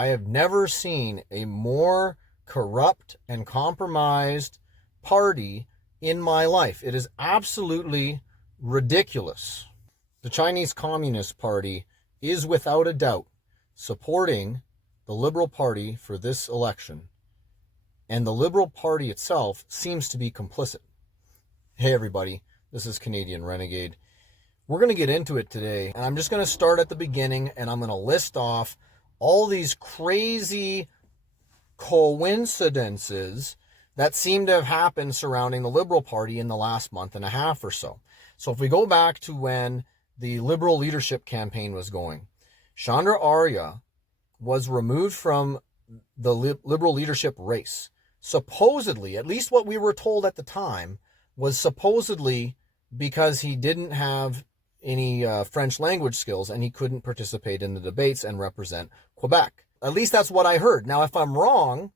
I have never seen a more corrupt and compromised party in my life. It is absolutely ridiculous. The Chinese Communist Party is without a doubt supporting the Liberal Party for this election, and the Liberal Party itself seems to be complicit. Hey everybody, this is Canadian Renegade. We're going to get into it today, and I'm just going to start at the beginning, and I'm going to list off all these crazy coincidences that seem to have happened surrounding the Liberal Party in the last month and a half or so. So if we go back to when the Liberal leadership campaign was going, Chandra Arya was removed from the Liberal leadership race. Supposedly, at least what we were told at the time, was supposedly because he didn't have any French language skills and he couldn't participate in the debates and represent Quebec. At least that's what I heard. Now, if I'm wrong,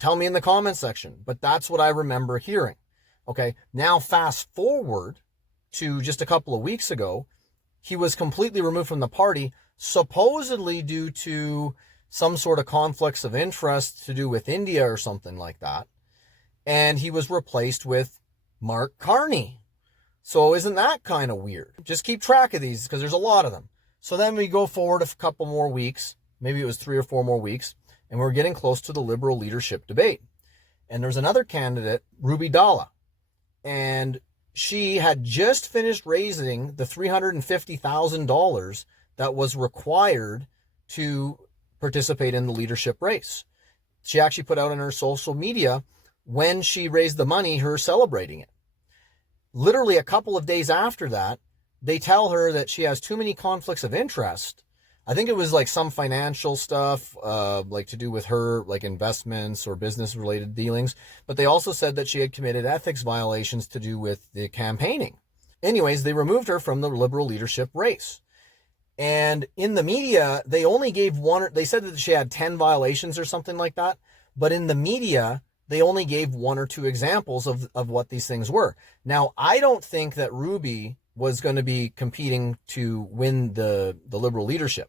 tell me in the comment section, but that's what I remember hearing. Okay, now fast forward to just a couple of weeks ago, he was completely removed from the party, supposedly due to some sort of conflicts of interest to do with India or something like that. And he was replaced with Mark Carney. So isn't that kind of weird? Just keep track of these because there's a lot of them. So then we go forward a couple more weeks, maybe it was 3 or 4 more weeks, and we're getting close to the Liberal leadership debate. And there's another candidate, Ruby Dalla, and she had just finished raising the $350,000 that was required to participate in the leadership race. She actually put out on her social media when she raised the money, her celebrating it. Literally a couple of days after that, they tell her that she has too many conflicts of interest. I think it was like some financial stuff, like to do with her, like investments or business related dealings. But they also said that she had committed ethics violations to do with the campaigning. Anyways, they removed her from the Liberal leadership race. And in the media, they only gave one, they said that she had 10 violations or something like that. But in the media, they only gave 1 or 2 examples of what these things were. Now, I don't think that Ruby was going to be competing to win the Liberal leadership.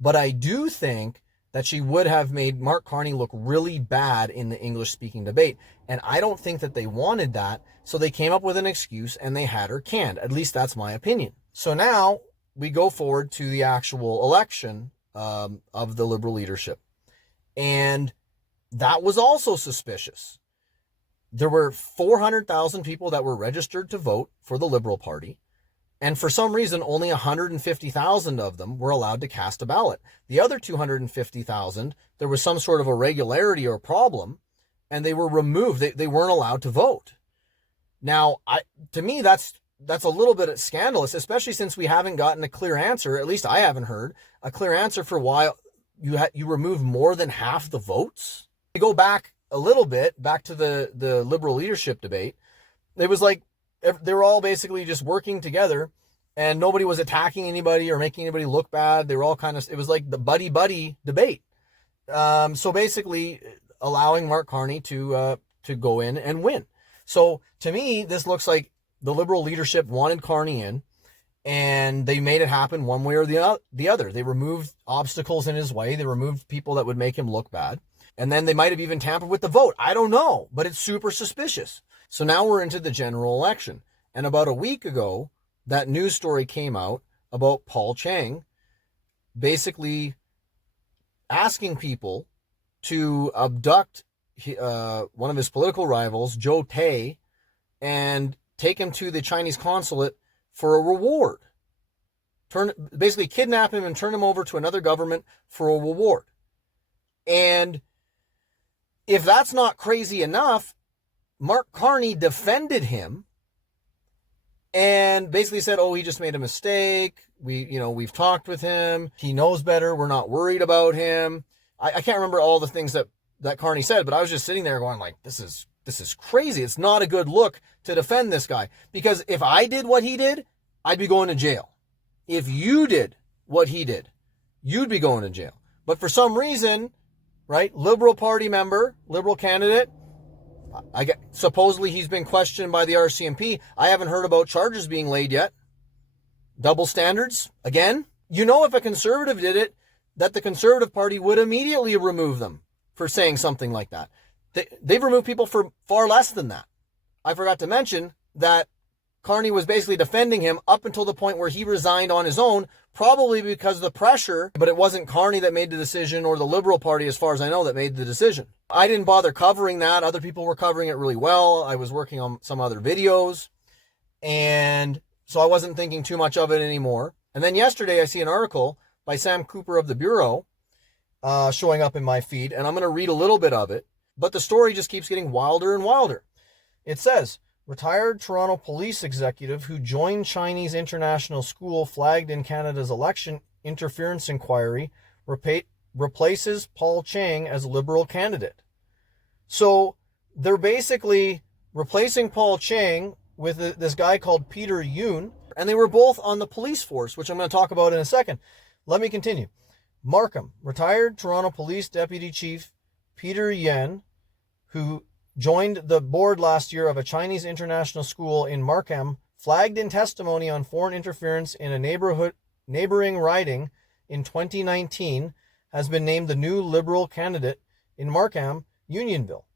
But I do think that she would have made Mark Carney look really bad in the English-speaking debate. And I don't think that they wanted that. So they came up with an excuse and they had her canned. At least that's my opinion. So now we go forward to the actual election of the Liberal leadership. And that was also suspicious. There were 400,000 people that were registered to vote for the Liberal Party. And for some reason, only 150,000 of them were allowed to cast a ballot. The other 250,000, there was some sort of irregularity or problem, and they were removed. They weren't allowed to vote. Now, to me, that's a little bit scandalous, especially since we haven't gotten a clear answer. At least I haven't heard a clear answer for why you remove more than half the votes. We go back a little bit, back to the Liberal leadership debate. It was like they were all basically just working together and nobody was attacking anybody or making anybody look bad. They were all it was like the buddy debate. So basically allowing Mark Carney to go in and win. So to me, this looks like the Liberal leadership wanted Carney in and they made it happen one way or the other. They removed obstacles in his way. They removed people that would make him look bad. And then they might have even tampered with the vote. I don't know, but it's super suspicious. So now we're into the general election. And about a week ago, that news story came out about Paul Chiang basically asking people to abduct one of his political rivals, Joe Tay, and take him to the Chinese consulate for a reward. Basically kidnap him and turn him over to another government for a reward. And if that's not crazy enough, Mark Carney defended him and basically said, oh, he just made a mistake. We've talked with him. He knows better. We're not worried about him. I can't remember all the things that Carney said, but I was just sitting there going like, this is crazy. It's not a good look to defend this guy, because if I did what he did, I'd be going to jail. If you did what he did, you'd be going to jail. But for some reason, right, Liberal Party member, Liberal candidate, supposedly he's been questioned by the RCMP. I haven't heard about charges being laid yet. Double standards again. If a conservative did it, that the Conservative Party would immediately remove them for saying something like that. They've removed people for far less than that. I forgot to mention that Carney was basically defending him up until the point where he resigned on his own, probably because of the pressure, but it wasn't Carney that made the decision or the Liberal Party, as far as I know, that made the decision. I didn't bother covering that. Other people were covering it really well. I was working on some other videos, and so I wasn't thinking too much of it anymore. And then yesterday I see an article by Sam Cooper of the Bureau showing up in my feed, and I'm going to read a little bit of it, but the story just keeps getting wilder and wilder. It says, retired Toronto police executive who joined Chinese international school flagged in Canada's election interference inquiry replaces Paul Chiang as Liberal candidate. So they're basically replacing Paul Chiang with this guy called Peter Yoon, and they were both on the police force, which I'm going to talk about in a second. Let me continue. Markham, retired Toronto Police Deputy Chief Peter Yan, who joined the board last year of a Chinese international school in Markham, flagged in testimony on foreign interference in a neighboring riding in 2019, has been named the new Liberal candidate in Markham, Unionville.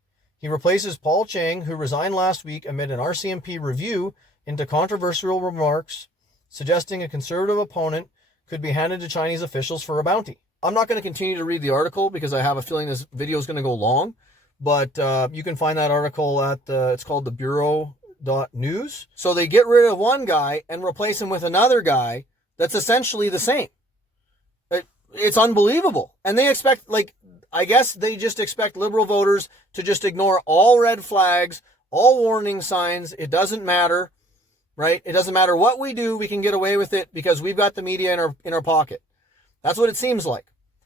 He replaces Paul Chiang, who resigned last week amid an RCMP review into controversial remarks suggesting a Conservative opponent could be handed to Chinese officials for a bounty. I'm not going to continue to read the article because I have a feeling this video is going to go long, but you can find that article at it's called the Bureau.news. So they get rid of one guy and replace him with another guy that's essentially the same. It's unbelievable. And they expect, I guess they just expect Liberal voters to just ignore all red flags, all warning signs. It doesn't matter, right? It doesn't matter what we do. We can get away with it because we've got the media in our pocket. That's what it seems like.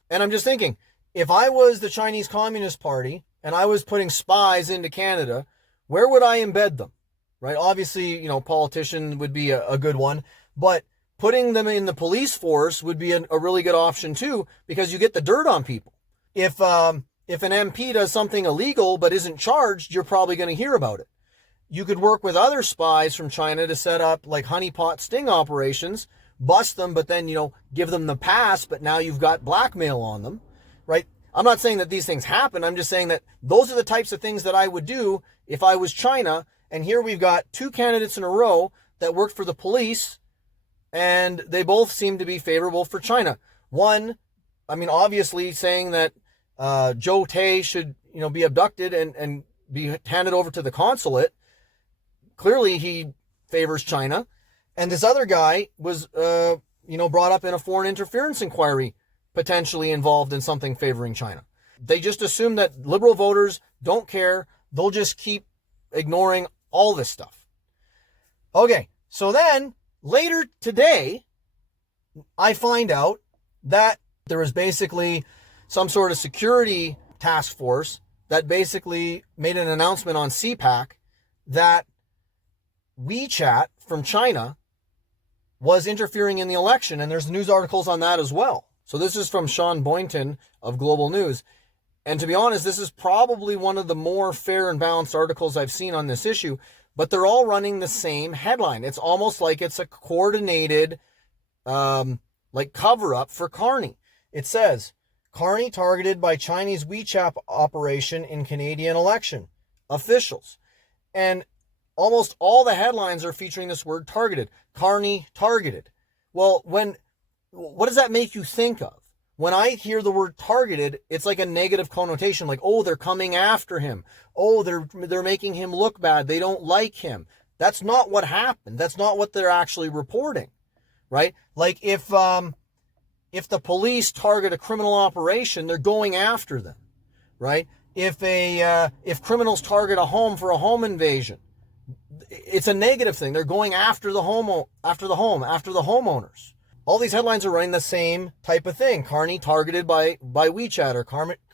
And I'm just thinking, if I was the Chinese Communist Party and I was putting spies into Canada, where would I embed them, right? Obviously, politician would be a good one, but putting them in the police force would be a really good option too, because you get the dirt on people. If an MP does something illegal but isn't charged, you're probably going to hear about it. You could work with other spies from China to set up like honeypot sting operations, bust them, but then, give them the pass, but now you've got blackmail on them, right? I'm not saying that these things happen. I'm just saying that those are the types of things that I would do if I was China. And here we've got two candidates in a row that worked for the police, and they both seem to be favorable for China. One, obviously saying that Joe Tay should, be abducted and be handed over to the consulate. Clearly he favors China. And this other guy was, brought up in a foreign interference inquiry, potentially involved in something favoring China. They just assume that Liberal voters don't care. They'll just keep ignoring all this stuff. Okay, so then later today, I find out that there was basically some sort of security task force that basically made an announcement on CPAC that WeChat from China was interfering in the election, and there's news articles on that as well. So this is from Sean Boynton of Global News. And to be honest, this is probably one of the more fair and balanced articles I've seen on this issue, but they're all running the same headline. It's almost like it's a coordinated, cover-up for Carney. It says, Carney targeted by Chinese WeChat operation in Canadian election. Officials. And almost all the headlines are featuring this word targeted. Carney targeted. Well, what does that make you think of? When I hear the word targeted, it's like a negative connotation, like, oh, they're coming after him. Oh, they're making him look bad. They don't like him. That's not what happened. That's not what they're actually reporting, right? Like if the police target a criminal operation, they're going after them, right? If criminals target a home for a home invasion, it's a negative thing. They're going after the homeowners. All these headlines are running the same type of thing. Carney targeted by WeChat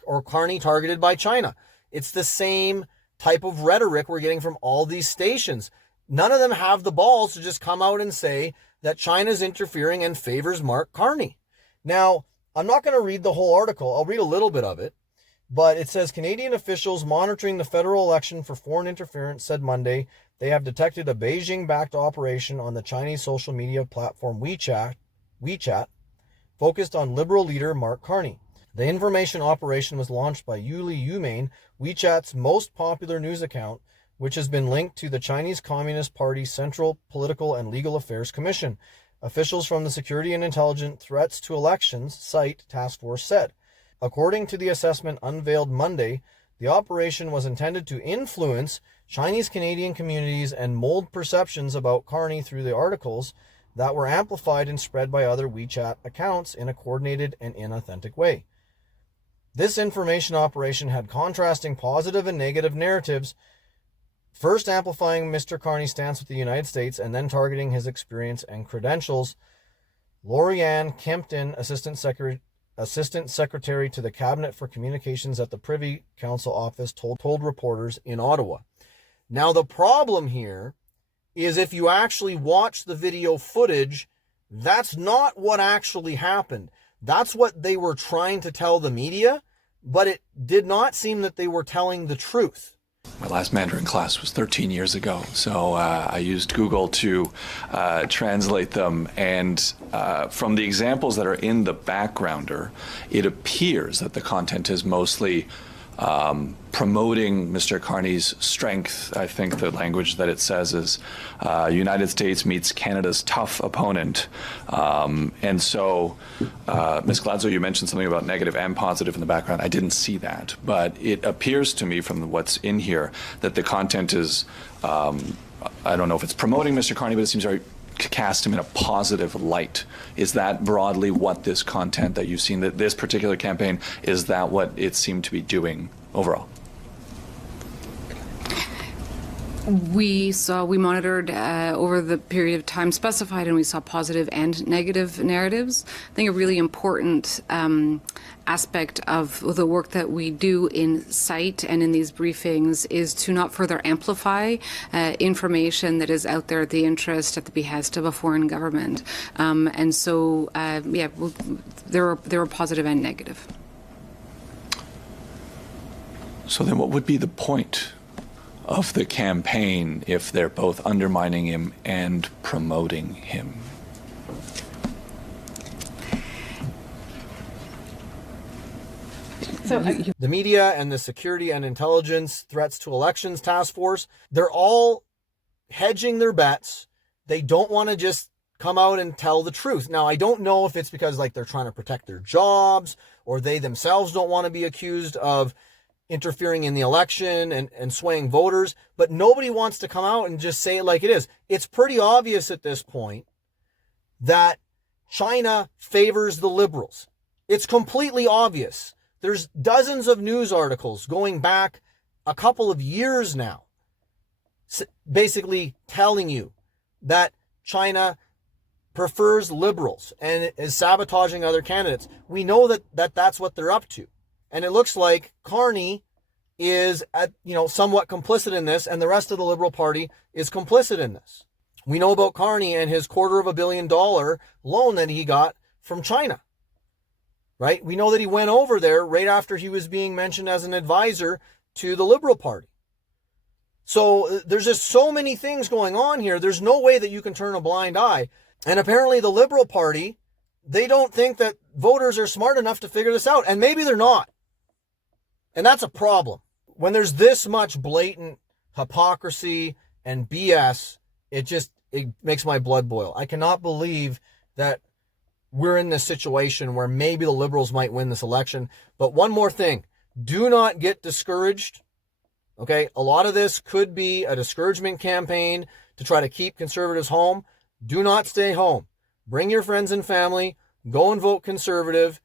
or Carney targeted by China. It's the same type of rhetoric we're getting from all these stations. None of them have the balls to just come out and say that China's interfering and favors Mark Carney. Now, I'm not going to read the whole article. I'll read a little bit of it. But it says Canadian officials monitoring the federal election for foreign interference said Monday they have detected a Beijing-backed operation on the Chinese social media platform WeChat focused on Liberal leader Mark Carney. The information operation was launched by Yuli Yumain, WeChat's most popular news account, which has been linked to the Chinese Communist Party's Central Political and Legal Affairs Commission. Officials from the Security and Intelligence Threats to Elections Site Task Force said. According to the assessment unveiled Monday, the operation was intended to influence Chinese Canadian communities and mold perceptions about Carney through the articles that were amplified and spread by other WeChat accounts in a coordinated and inauthentic way. This information operation had contrasting positive and negative narratives, first amplifying Mr. Carney's stance with the United States and then targeting his experience and credentials. Lori-Ann Kempton, Assistant Secretary to the Cabinet for Communications at the Privy Council Office, told reporters in Ottawa. Now, the problem here is if you actually watch the video footage, that's not what actually happened. That's what they were trying to tell the media, but it did not seem that they were telling the truth. My last Mandarin class was 13 years ago, so I used Google to translate them, and from the examples that are in the backgrounder, it appears that the content is mostly promoting Mr. Carney's strength. I think the language that it says is United States meets Canada's tough opponent. And so, Ms. Gladsoe, you mentioned something about negative and positive in the background. I didn't see that, but it appears to me from what's in here that the content is, I don't know if it's promoting Mr. Carney, but it seems very cast him in a positive light. Is that broadly what this content that you've seen, that this particular campaign, is that what it seemed to be doing overall? We monitored over the period of time specified, and we saw positive and negative narratives. I think a really important aspect of the work that we do in site and in these briefings is to not further amplify information that is out there at the interest, at the behest of a foreign government. And so, there were positive and negative. So then what would be the point of the campaign if they're both undermining him and promoting him? So the media and the Security and Intelligence Threats to Elections Task Force, they're all hedging their bets. They don't want to just come out and tell the truth. Now, I don't know if it's because they're trying to protect their jobs, or they themselves don't want to be accused of interfering in the election and swaying voters, but nobody wants to come out and just say it like it is. It's pretty obvious at this point that China favors the liberals. It's completely obvious. There's dozens of news articles going back a couple of years now, basically telling you that China prefers liberals and is sabotaging other candidates. We know that that's what they're up to. And it looks like Carney is somewhat complicit in this, and the rest of the Liberal Party is complicit in this. We know about Carney and his $250 million loan that he got from China, right? We know that he went over there right after he was being mentioned as an advisor to the Liberal Party. So there's just so many things going on here. There's no way that you can turn a blind eye. And apparently the Liberal Party, they don't think that voters are smart enough to figure this out. And maybe they're not. And that's a problem. When there's this much blatant hypocrisy and BS, it makes my blood boil. I cannot believe that we're in this situation where maybe the Liberals might win this election. But one more thing, do not get discouraged. Okay, a lot of this could be a discouragement campaign to try to keep conservatives home. Do not stay home. Bring your friends and family. Go and vote conservative.